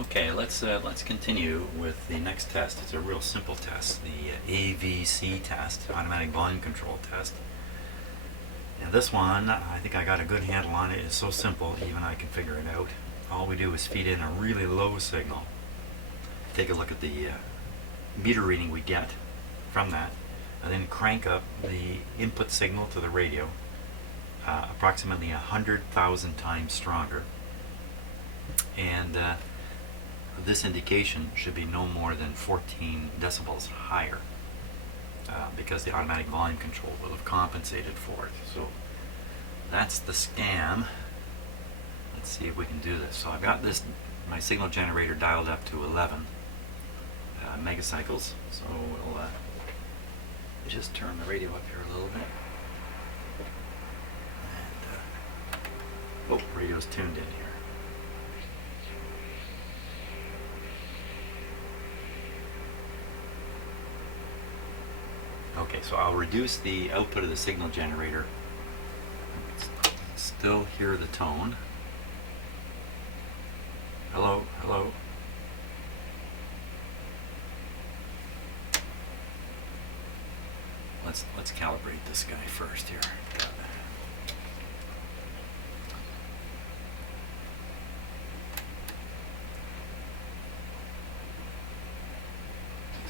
Okay, let's continue with the next test. It's a real simple test, the AVC test, automatic volume control test. And this one, I think I got a good handle on it. It's so simple, even I can figure it out. All we do is feed in a really low signal. Take a look at the meter reading we get from that, and then crank up the input signal to the radio approximately 100,000 times stronger. And this indication should be no more than 14 decibels higher because the automatic volume control will have compensated for it. So that's the scam. Let's see if we can do this. So I've got my signal generator dialed up to 11 megacycles. So we'll just turn the radio up here a little bit. And, radio's tuned in here. Okay, so I'll reduce the output of the signal generator. Still hear the tone. Hello, hello. Let's calibrate this guy first here.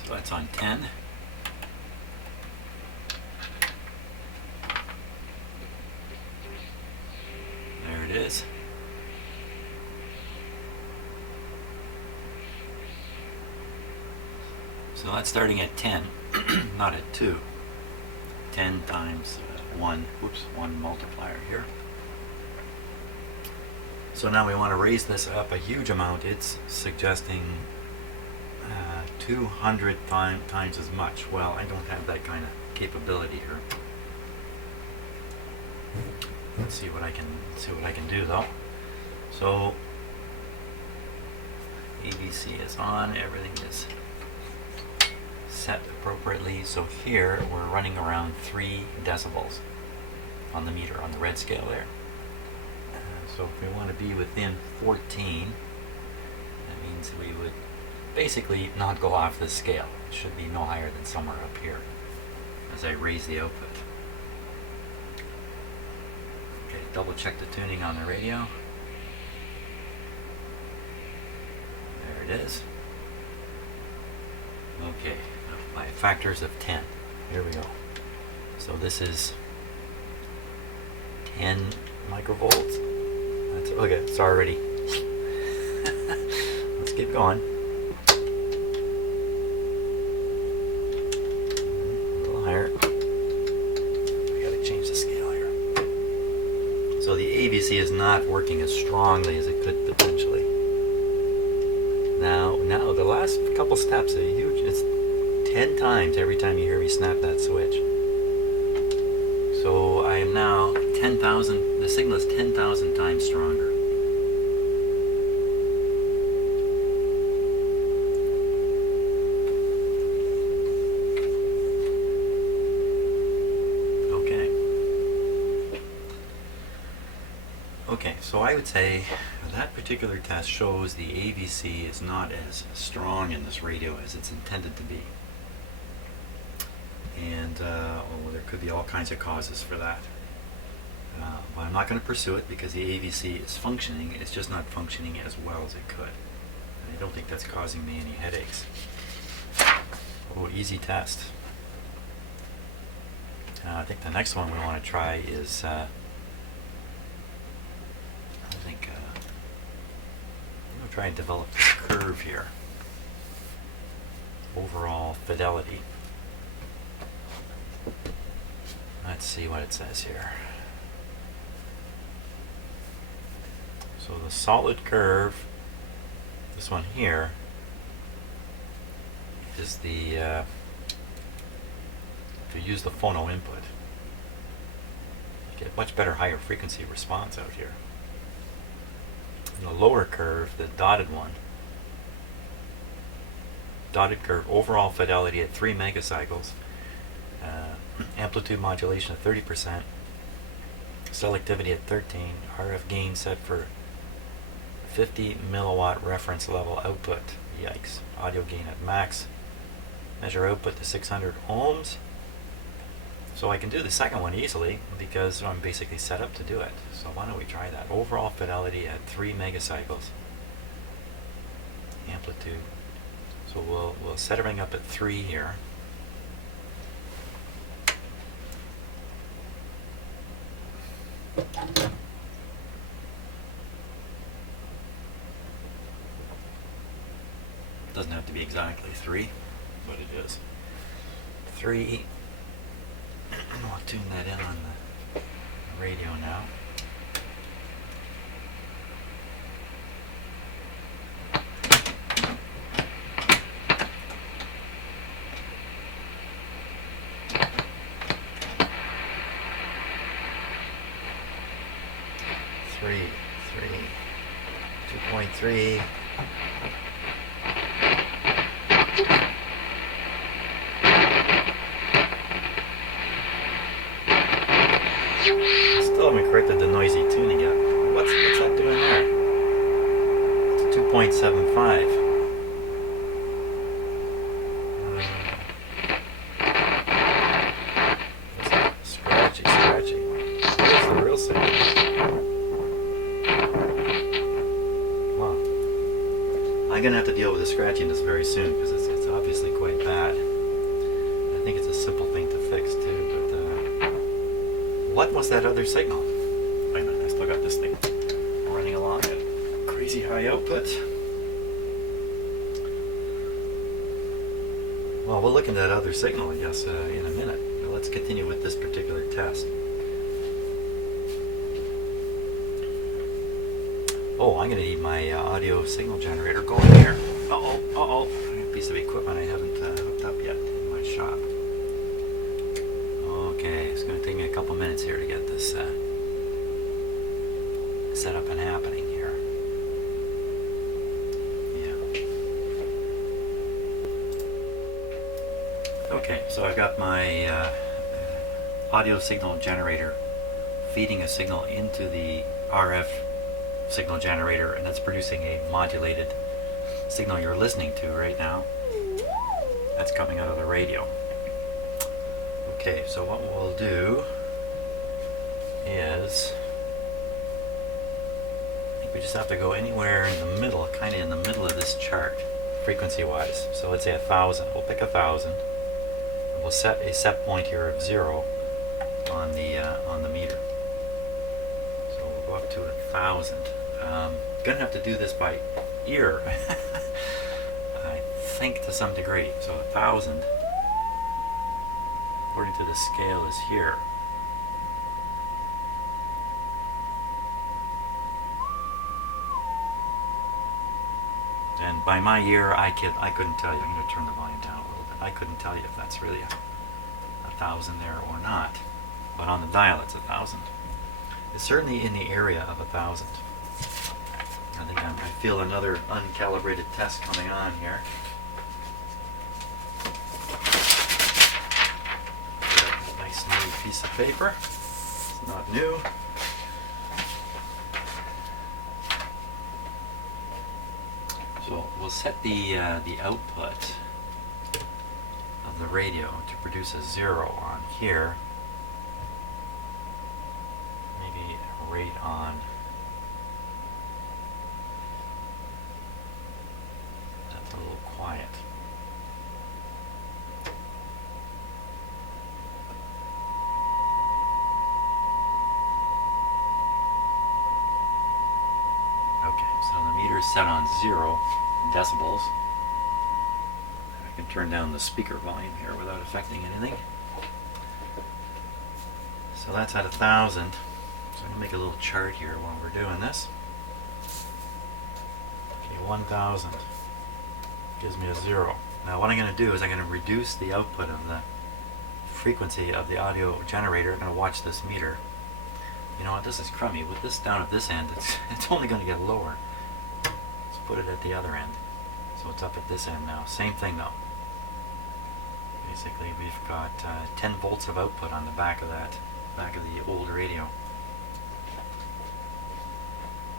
So that's on 10. There it is. So that's starting at 10, not at 2. 10 times 1 multiplier here. So now we want to raise this up a huge amount. It's suggesting 200 times as much. Well, I don't have that kind of capability here. Let's see what I can do though. So AVC is on, everything is set appropriately. So here we're running around 3 decibels on the meter, on the red scale there. So if we want to be within 14, that means we would basically not go off this scale. It should be no higher than somewhere up here as I raise the output. Okay, double check the tuning on the radio. There it is. Okay, by factors of 10. Here we go. So this is 10 microvolts. Okay, it's already. Let's keep going. A little higher. We gotta change the scale here. So the AVC is not working as strongly as it could potentially. Now the last couple steps are huge. It's 10 times every time you hear me snap that switch. So I am now 10,000, the signal is 10,000 times stronger. Okay, so I would say that particular test shows the AVC is not as strong in this radio as it's intended to be. And there could be all kinds of causes for that. But I'm not going to pursue it because the AVC is functioning, it's just not functioning as well as it could. And I don't think that's causing me any headaches. Oh, easy test. I think the next one we want to try is I'm going to try and develop this curve here. Overall fidelity. Let's see what it says here. So the solid curve, this one here, is the to use the phono input. You get much better higher frequency response out here. And the lower curve, the dotted one, dotted curve, overall fidelity at 3 megacycles, amplitude modulation of 30%, selectivity at 13, RF gain set for 50 milliwatt reference level output. Yikes. Audio gain at max. Measure output to 600 ohms. So I can do the second one easily because I'm basically set up to do it. So why don't we try that? Overall fidelity at 3 megacycles. Amplitude. So we'll set everything up at 3 here. Doesn't have to be exactly 3, but it is 3. I'll tune that in on the radio now. Three, 2.3. Still haven't corrected the noisy tuning yet. What's that doing there? It's 2.75. Scratchy. Where's the real signal? Well, I'm gonna have to deal with the scratchiness very soon because it's obviously quite bad. I think it's a simple thing to fix too, but what was that other signal? Wait a minute, I still got this thing running along at crazy high output. Well, we'll look into that other signal, I guess, in a minute. But let's continue with this particular test. Oh, I'm going to need my audio signal generator going here. Uh-oh. A piece of equipment I haven't hooked up yet in my shop. Okay, it's going to take me a couple minutes here to get this set up and happening here. Yeah. Okay, so I've got my audio signal generator feeding a signal into the RF signal generator, and it's producing a modulated signal you're listening to right now. That's coming out of the radio. Okay, so what we'll do is, I think we just have to go anywhere in the middle, kind of in the middle of this chart, frequency-wise. So let's say 1,000. We'll pick 1,000. We'll set a set point here of 0 on the meter. So we'll go up to 1,000. Gonna have to do this by ear, I think, to some degree. So 1,000. According to the scale is here. And by my ear, I couldn't tell you. I'm going to turn the volume down a little bit. I couldn't tell you if that's really a 1,000 there or not. But on the dial, it's 1,000. It's certainly in the area of 1,000. I think I feel another uncalibrated test coming on here. Nice new piece of paper. It's not new. So we'll set the output of the radio to produce a 0 on here. Maybe right on. That's a little quiet. Okay, so the meter is set on 0 decibels. I can turn down the speaker volume here without affecting anything. So that's at 1,000. So I'm going to make a little chart here while we're doing this. Okay, 1,000 gives me a 0. Now what I'm going to do is I'm going to reduce the output of the frequency of the audio generator. I'm going to watch this meter. You know what, this is crummy. With this down at this end, it's only going to get lower. Let's put it at the other end. So it's up at this end now. Same thing though. Basically we've got 10 volts of output on the back of the old radio.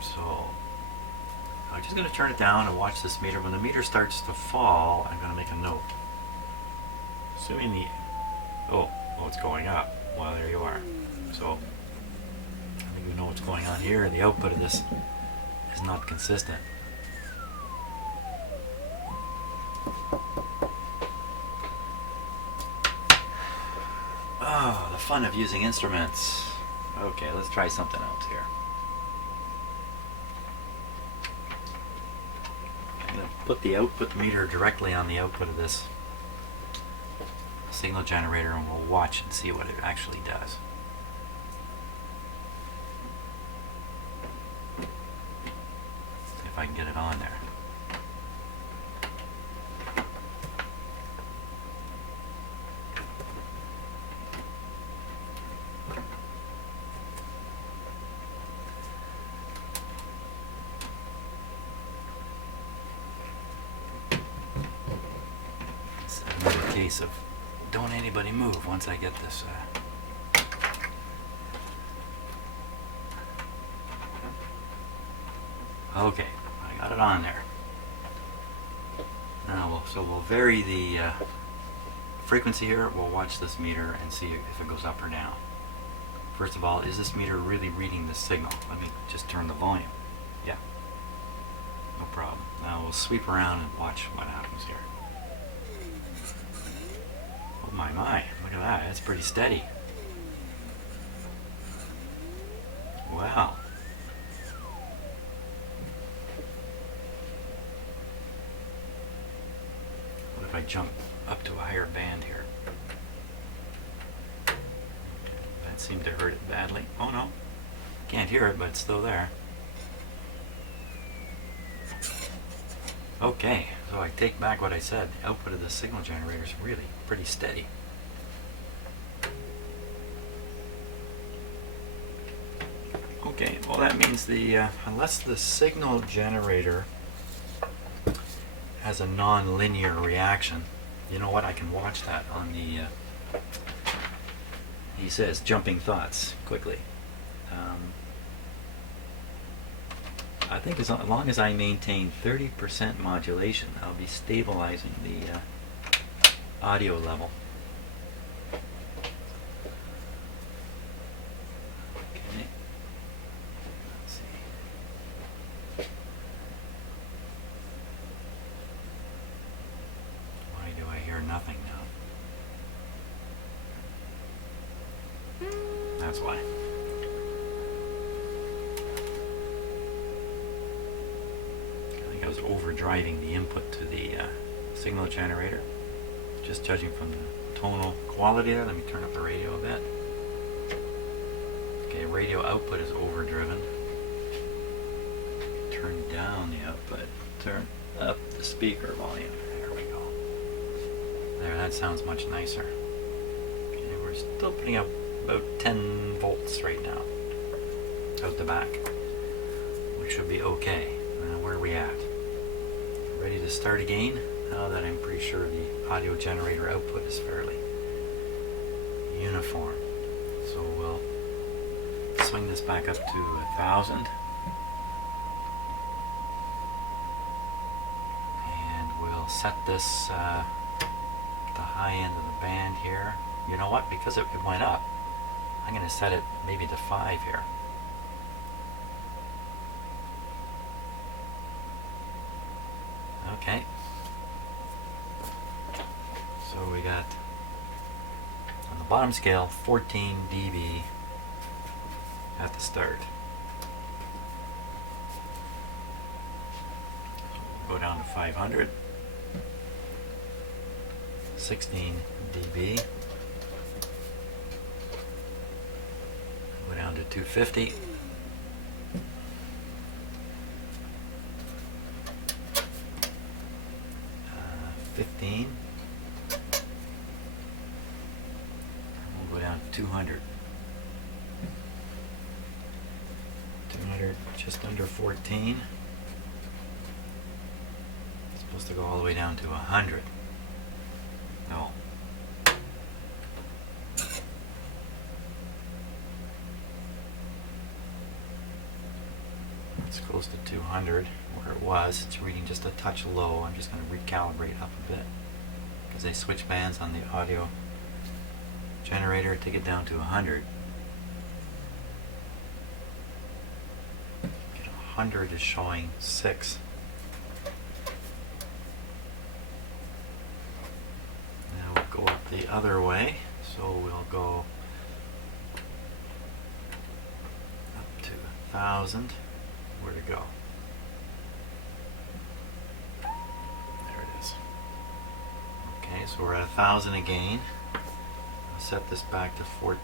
So just going to turn it down and watch this meter. When the meter starts to fall, I'm going to make a note. Assuming the... Oh, it's going up. Well, there you are. So, I think we know what's going on here. The output of this is not consistent. Oh, the fun of using instruments. Okay, let's try something else here. I'm going to put the output meter directly on the output of this signal generator, and we'll watch and see what it actually does. See if I can get it on there. It's another case of don't anybody move once I get this. Okay, I got it on there. Now, we'll vary the frequency here. We'll watch this meter and see if it goes up or down. First of all, is this meter really reading the signal? Let me just turn the volume. Yeah, no problem. Now we'll sweep around and watch what happens here. Oh my, look at that, that's pretty steady. Wow. What if I jump up to a higher band here? That seemed to hurt it badly. Oh no, can't hear it, but it's still there. Okay, so I take back what I said. The output of the signal generator is really pretty steady. Okay, well that means unless the signal generator has a non-linear reaction, you know what, I can watch that on the, he says jumping thoughts quickly. I think as long as I maintain 30% modulation, I'll be stabilizing the audio level. Okay. Let's see. Why do I hear nothing now? That's why. I was overdriving the input to the signal generator. Just judging from the tonal quality there. Let me turn up the radio a bit. Okay, radio output is overdriven. Turn down the output. Turn up the speaker volume. There we go. There, that sounds much nicer. Okay, we're still putting up about 10 volts right now. Out the back. Which should be okay. Now where are we at? Ready to start again? Now that I'm pretty sure the audio generator output is fairly uniform. So we'll swing this back up to 1,000. And we'll set this the high end of the band here. You know what? Because it went up, I'm going to set it maybe to 5 here. Okay. So we got on the bottom scale 14 dB at the start. We'll go down to 500. 16 dB. Go down to 250. 15. We'll go down to 200. 200, just under 14. It's supposed to go all the way down to 100. No. It's close to 200 where it was. It's reading just a touch low. I'm just going to recalibrate up a bit because they switch bands on the audio generator, take it down to 100. 100 is showing 6. Now we'll go up the other way. So we'll go up to 1,000. Where to go? There it is. Okay, so we're at 1,000 again. I'll set this back to 14,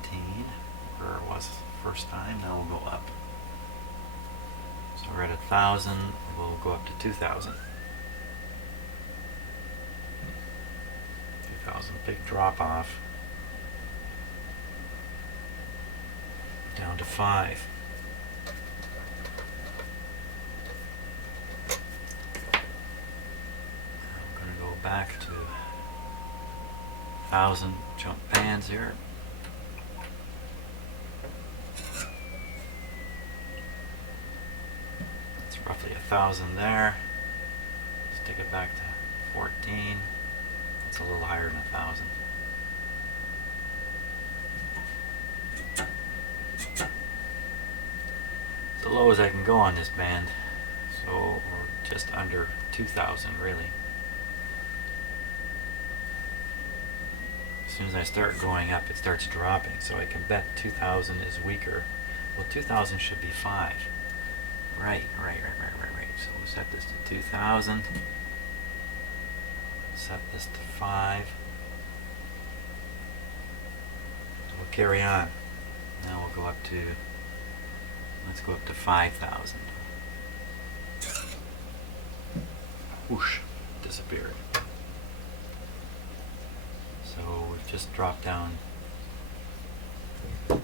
where it was the first time. Now we'll go up. So we're at 1,000. We'll go up to 2,000. 2,000, big drop off. Down to 5. I'm going to go back to 1,000 jump bands here. It's roughly 1,000 there. Let's take it back to 14. It's a little higher than 1,000. As low as I can go on this band, so we're just under 2,000 really. As soon as I start going up, it starts dropping, so I can bet 2,000 is weaker. Well, 2,000 should be 5. Right. So we'll set this to 2,000. Set this to 5. So we'll carry on. Now we'll go up to, let's go up to 5,000. Whoosh, disappeared. So we've just dropped down 10.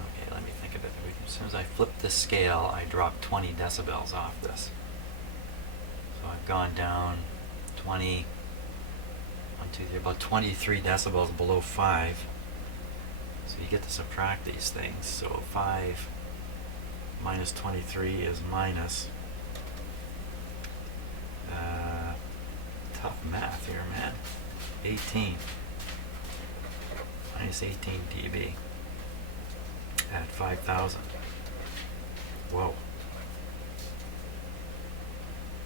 Okay, let me think of it. As soon as I flip this scale, I drop 20 decibels off this. So I've gone down 20, 1, 2, 3, about 23 decibels below 5. So you get to subtract these things. So 5 minus 23 is minus. Tough math here, man. 18. Minus 18 dB at 5,000. Whoa.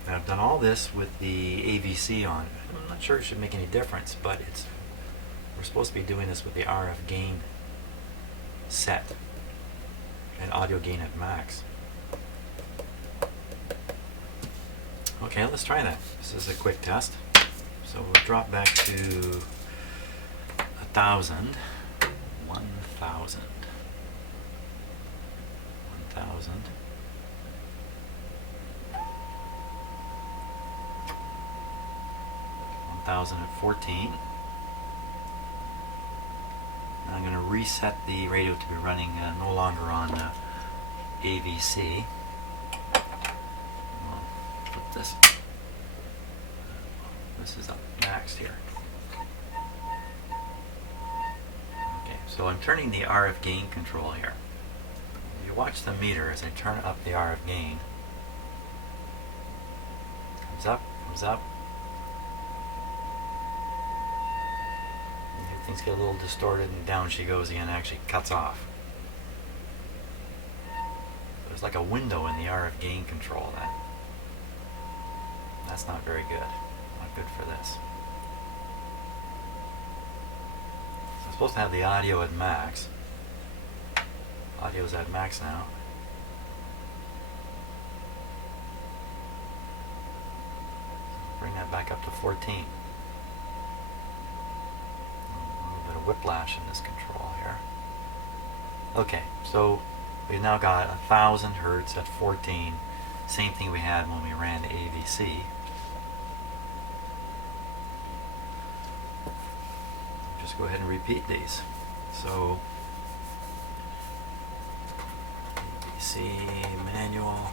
Now I've done all this with the AVC on. I'm not sure it should make any difference, but we're supposed to be doing this with the RF gain set and audio gain at max. Okay, let's try that. This is a quick test. So we'll drop back to 1,000, 1,000, 1,000. 1,000 at 14. Now I'm going to reset the radio to be running no longer on AVC. Put this. This is up maxed here. Okay, so I'm turning the RF gain control here. You watch the meter as I turn up the RF gain. Comes up, comes up. Things get a little distorted and down she goes again, actually cuts off. There's like a window in the RF gain control. That's not very good. Not good for this. So I'm supposed to have the audio at max. Audio's at max now. Bring that back up to 14. Whiplash in this control here. Okay, so we've now got 1,000 hertz at 14. Same thing we had when we ran the AVC. Just go ahead and repeat these. So AVC manual,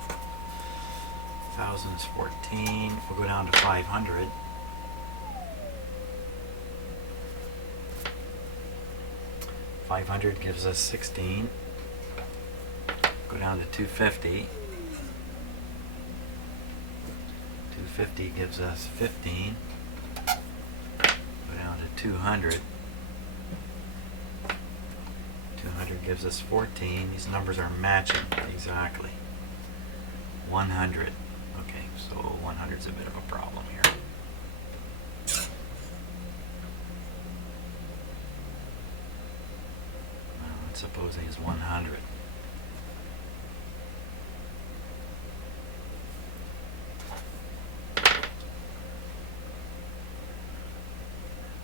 1,000 is 14. We'll go down to 500. 500 gives us 16. Go down to 250. 250 gives us 15. Go down to 200. 200 gives us 14. These numbers are matching exactly. 100. Okay, so 100 is a bit of a problem here. Let's suppose it's 100.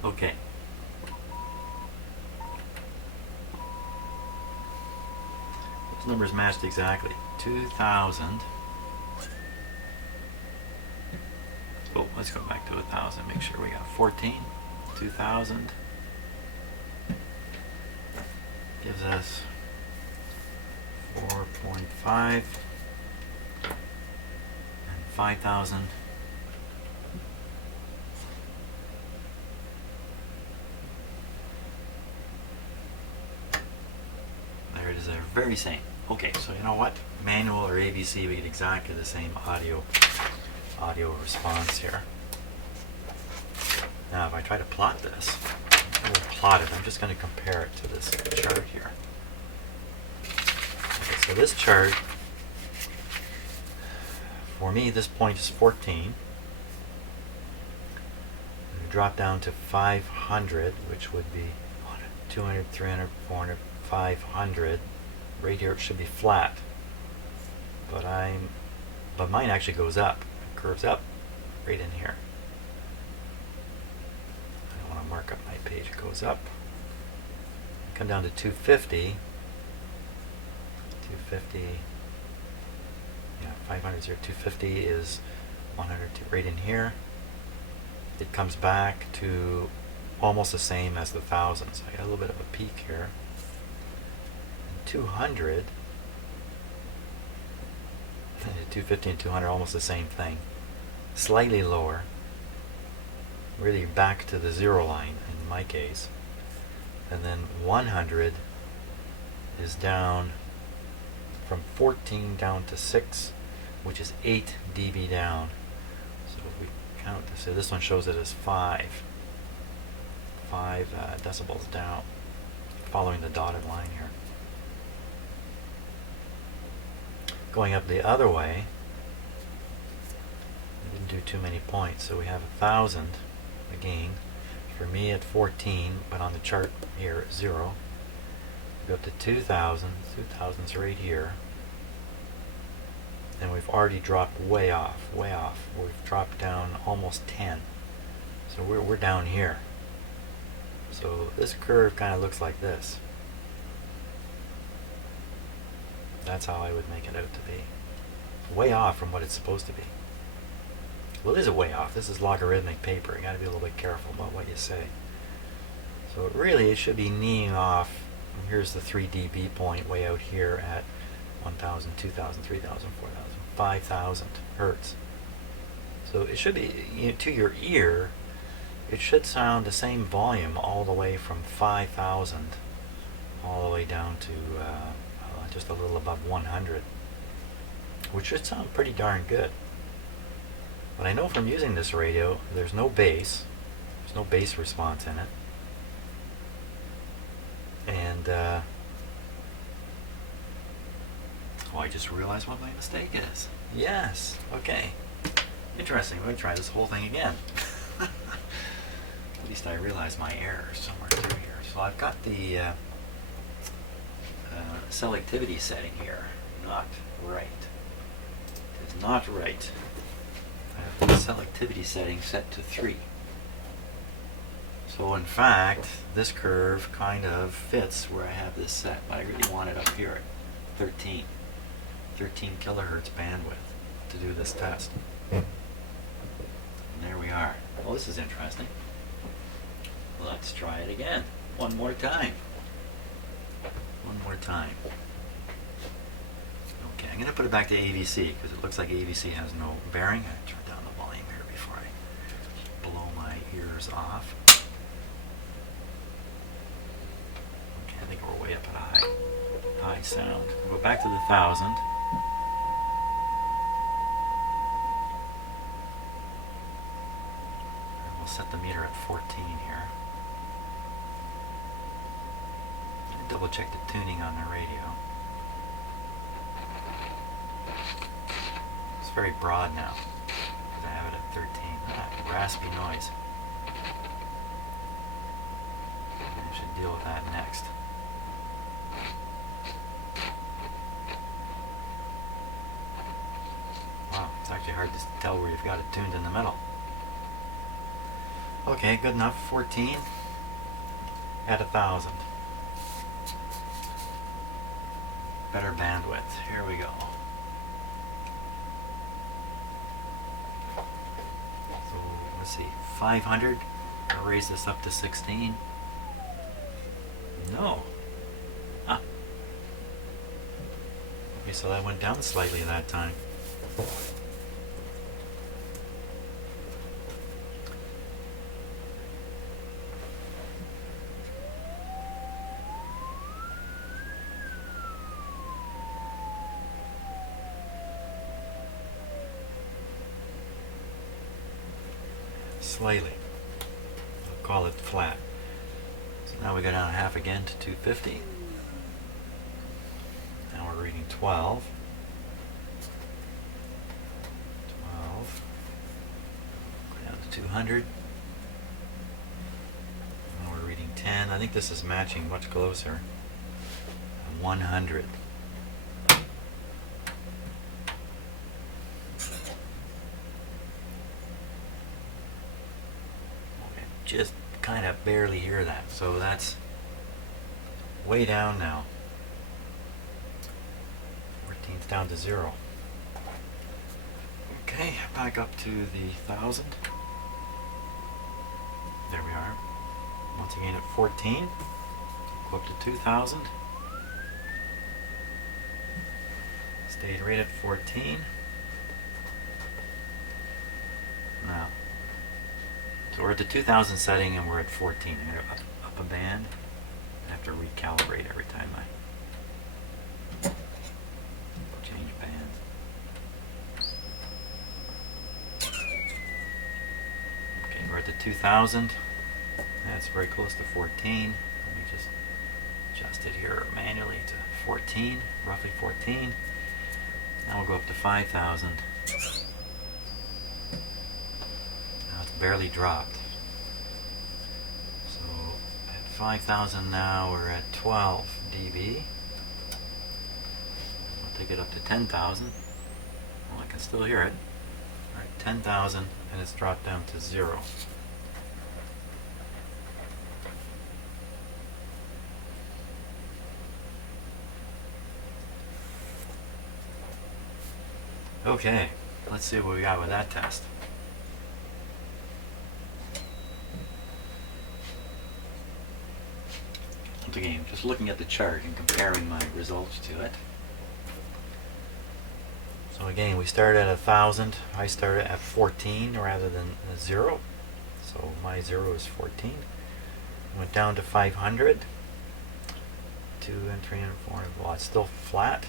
Okay. Those numbers matched exactly. 2,000. Oh, let's go back to 1,000. Make sure we got 14. 2,000 gives us 4.5 and 5,000. There it is, they're very same. Okay, so you know what? Manual or AVC, we get exactly the same audio response here. Now, if I try to plot this, I will plot it. I'm just going to compare it to this chart here. Okay, so this chart, for me, this point is 14. Drop down to 500, which would be 200, 300, 400, 500. Right here it should be flat, but mine actually goes up. It curves up right in here. I don't want to mark up my page. It goes up. Come down to 250. 250. Yeah, 500 is here. 250 is 100 right in here. It comes back to almost the same as the 1,000. So I got a little bit of a peak here. 200, 250 and 200, almost the same thing. Slightly lower. Really back to the zero line in my case. And then 100 is down from 14 down to 6, which is 8 dB down. So if we count this, so this one shows it as 5 decibels down, following the dotted line here. Going up the other way, we didn't do too many points, so we have 1,000 again. For me at 14, but on the chart here at 0. Go up to 2,000. 2,000's right here. And we've already dropped way off, way off. We've dropped down almost 10. So we're down here. So this curve kind of looks like this. That's how I would make it out to be. Way off from what it's supposed to be. Well, is it way off? This is logarithmic paper. You got to be a little bit careful about what you say. So it should be kneeing off. And here's the 3 dB point way out here at 1,000, 2,000, 3,000, 4,000, 5,000 hertz. So it should be, to your ear, it should sound the same volume all the way from 5,000 all the way down to just a little above 100, which should sound pretty darn good. But I know from using this radio, there's no bass. There's no bass response in it. And I just realized what my mistake is. Yes, okay. Interesting. We're going to try this whole thing again. At least I realized my error somewhere through here. So I've got the selectivity setting here. Not right. It is not right. I have the selectivity setting set to 3. So in fact, this curve kind of fits where I have this set, but I really want it up here at 13 kilohertz bandwidth to do this test. And there we are. Well, this is interesting. Let's try it again. One more time. One more time. Okay, I'm going to put it back to AVC because it looks like AVC has no bearing. I turn down the volume here before I blow my ears off. Okay, I think we're way up at high. high sound. We'll go back to the 1000. We'll set the meter at 14 here. Double check the tuning on the radio. It's very broad now because I have it at 13. Raspy noise. I should deal with that next. Wow, it's actually hard to tell where you've got it tuned in the middle. Okay, good enough. 14 at 1000. Better bandwidth. Here we go. So let's see, 500. I'll raise this up to 16. No. Ah. Okay, so that went down slightly that time. Slightly. I'll call it flat. So now we go down half again to 250. Now we're reading 12. 12. Go down to 200. Now we're reading 10. I think this is matching much closer. 100. Just kind of barely hear that, so that's way down now. 14's down to 0. Okay, back up to the 1000. There we are. Once again at 14. Go up to 2000. Stayed right at 14. Now, so we're at the 2000 setting and we're at 14. I'm going to up a band. I have to recalibrate every time I change bands. Okay, we're at the 2000. That's very close to 14. Let me just adjust it here manually to 14, roughly 14. Now we'll go up to 5000. Barely dropped. So at 5000 now we're at 12 dB. I'll take it up to 10,000. Well, I can still hear it. Alright, 10,000 and it's dropped down to 0. Okay, let's see what we got with that test. Again, just looking at the chart and comparing my results to it. So again, we started at 1000. I started at 14 rather than 0. So my 0 is 14. Went down to 500. 2 and 3 and 4. Well, it's still flat.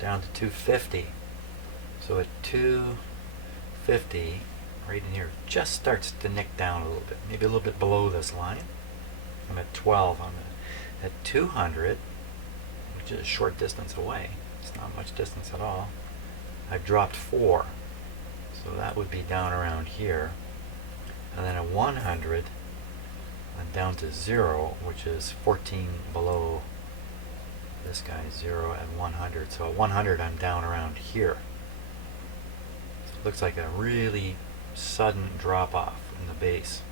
Down to 250. So at 250, right in here, just starts to nick down a little bit. Maybe a little bit below this line. I'm at 12. I'm at 200, which is a short distance away. It's not much distance at all. I've dropped 4, so that would be down around here. And then at 100, I'm down to 0, which is 14 below this guy's 0 at 100. So at 100, I'm down around here. So it looks like a really sudden drop off in the bass.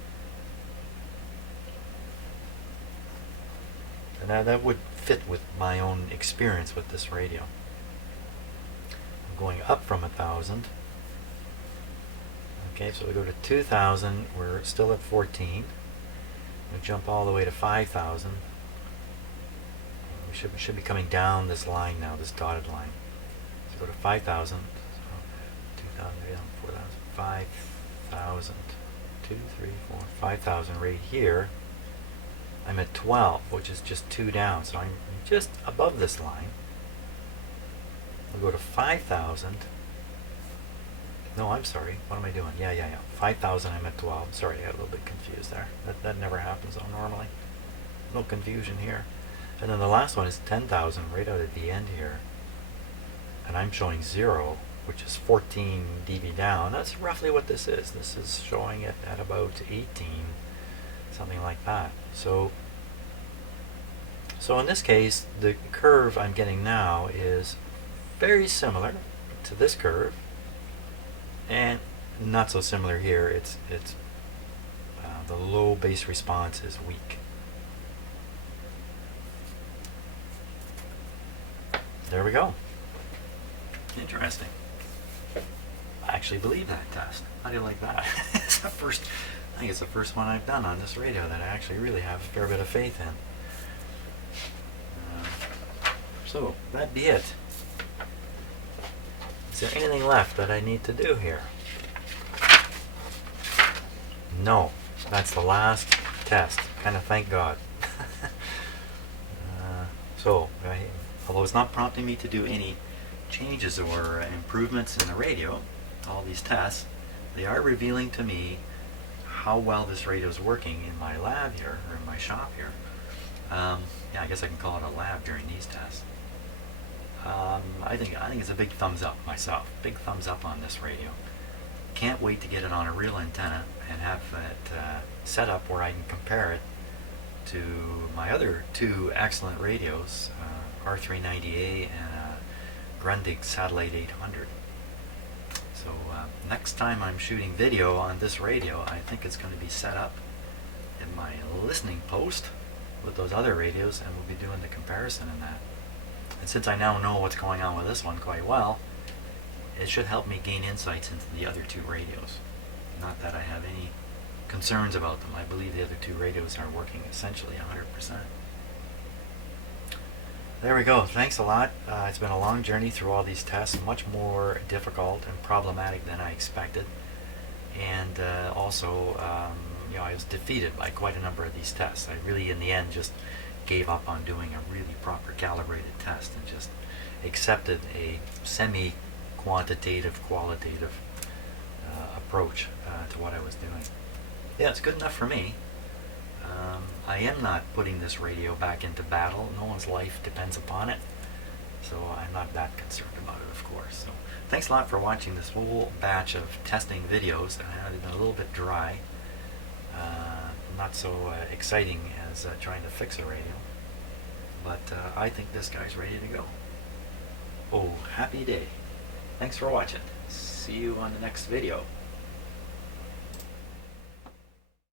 And that would fit with my own experience with this radio. I'm going up from 1000. Okay, so we go to 2000. We're still at 14. We jump all the way to 5000. We should be coming down this line now, this dotted line. So go to 5000. So 2000, 4000, 5000. 2, 3, 4, 5000 right here. I'm at 12, which is just 2 down, so I'm just above this line. I'll go to 5,000. No, I'm sorry. What am I doing? Yeah. 5,000, I'm at 12. Sorry, I got a little bit confused there. That never happens though normally. No confusion here. And then the last one is 10,000 right out at the end here. And I'm showing 0, which is 14 dB down. That's roughly what this is. This is showing it at about 18, something like that. So in this case, the curve I'm getting now is very similar to this curve, and not so similar here. It's the low base response is weak. There we go. Interesting. I actually believe that test. How do you like that? I think it's the first one I've done on this radio that I actually really have a fair bit of faith in. So that'd be it. Is there anything left that I need to do here? No. That's the last test. Kind of thank God. Although it's not prompting me to do any changes or improvements in the radio, all these tests, they are revealing to me how well this radio is working in my lab here, or in my shop here. Yeah, I guess I can call it a lab during these tests. I think it's a big thumbs up myself. Big thumbs up on this radio. Can't wait to get it on a real antenna and have it set up where I can compare it to my other 2 excellent radios, R390A and Grundig Satellite 800. So next time I'm shooting video on this radio, I think it's going to be set up in my listening post with those other radios, and we'll be doing the comparison in that. And since I now know what's going on with this one quite well, it should help me gain insights into the other 2 radios. Not that I have any concerns about them. I believe the other 2 radios are working essentially 100%. There we go. Thanks a lot. It's been a long journey through all these tests, much more difficult and problematic than I expected. And also, I was defeated by quite a number of these tests. I really, in the end, just gave up on doing a really proper calibrated test and just accepted a semi-quantitative, qualitative approach to what I was doing. Yeah, it's good enough for me. I am not putting this radio back into battle. No one's life depends upon it. So I'm not that concerned about it, of course. So thanks a lot for watching this whole batch of testing videos. They've been a little bit dry. Not so exciting as trying to fix a radio. But I think this guy's ready to go. Oh, happy day. Thanks for watching. See you on the next video.